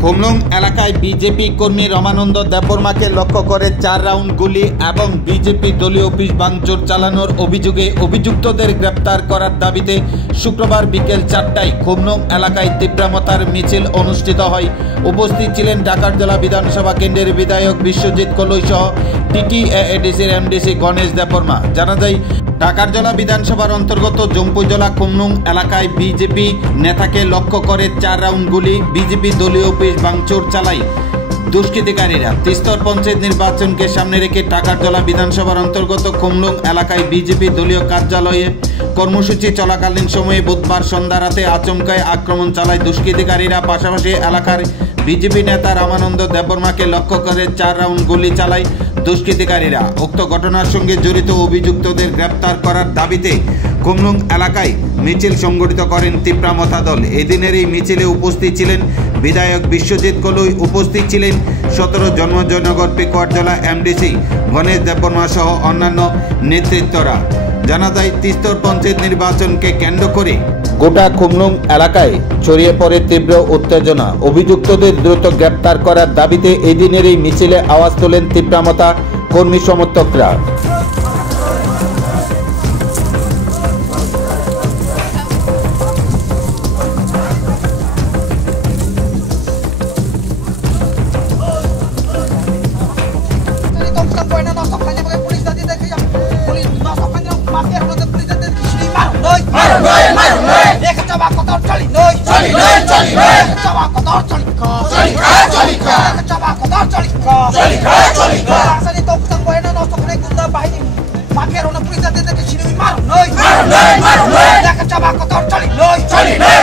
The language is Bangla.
খুমলুং এলাকায় বিজেপি কর্মী রমানন্দ দেববর্মাকে লক্ষ্য করে 4 রাউন্ড গুলি এবং বিজেপি দলীয় অফিস ভাঙচুর চালানোর অভিযোগে অভিযুক্তদের গ্রেপ্তার করার দাবিতে শুক্রবার বিকেল 4টায় খুমলুং এলাকায় তীব্রতার মিছিল অনুষ্ঠিত হয়। উপস্থিত ছিলেন ঢাকার জেলা বিধানসভা কেন্দ্রের বিধায়ক বিশ্বজিৎ কলই সহ টিটিএডিসির এমডিসি গণেশ দেববর্মা। জানা যায়, ঢাকার জেলা বিধানসভার অন্তর্গত জম্পুই জেলা খুমলুং এলাকায় বিজেপি নেতাকে লক্ষ্য করে 4 রাউন্ড গুলি বিজেপি দলীয় অফিস ভাঙচুর চালায় দুষ্কৃতিকারীরা। তিস্তর পঞ্চায়েত নির্বাচনকে সামনে রেখে ঢাকার জেলা বিধানসভার অন্তর্গত খুমলুং এলাকায় বিজেপি দলীয় কার্যালয়ে কর্মসূচি চলাকালীন সময়ে বুধবার সন্ধ্যা রাতে আচমকায় আক্রমণ চালায় দুষ্কৃতিকারীরা। পাশাপাশি এলাকার বিজেপি নেতা রামানন্দ দেববর্মাকে লক্ষ্য করে 4 রাউন্ড গুলি চালায় দুষ্কৃতিকারীরা। উক্ত ঘটনার সঙ্গে জড়িত অভিযুক্তদের গ্রেপ্তার করার দাবিতে খুমলুং এলাকায় মিছিল সংগঠিত করেন তীব্রতা দল। এদিনের এই মিছিলে উপস্থিত ছিলেন বিধায়ক বিশ্বজিৎ কলই, উপস্থিত ছিলেন 17 জন্মজয়নগর পেকুয়ার জেলা এমডিসি গণেশ দেববর্মা সহ অন্যান্য নেতৃত্বরা। জানা যায়, তিস্তর পঞ্চায়েত নির্বাচনকে কেন্দ্র করে গোটা খুমলুং এলাকায় ছড়িয়ে পড়ে তীব্র উত্তেজনা। অভিযুক্তদের দ্রুত গ্রেপ্তার করার দাবিতে এদিনের এই মিছিলে আওয়াজ তোলেন তীব্রতা কর্মী সমর্থকরা। Mafiar una pulis dati dati sini marun, noy. Marun, noy. Dah kecaba kotor cali, noy. Cali, noy.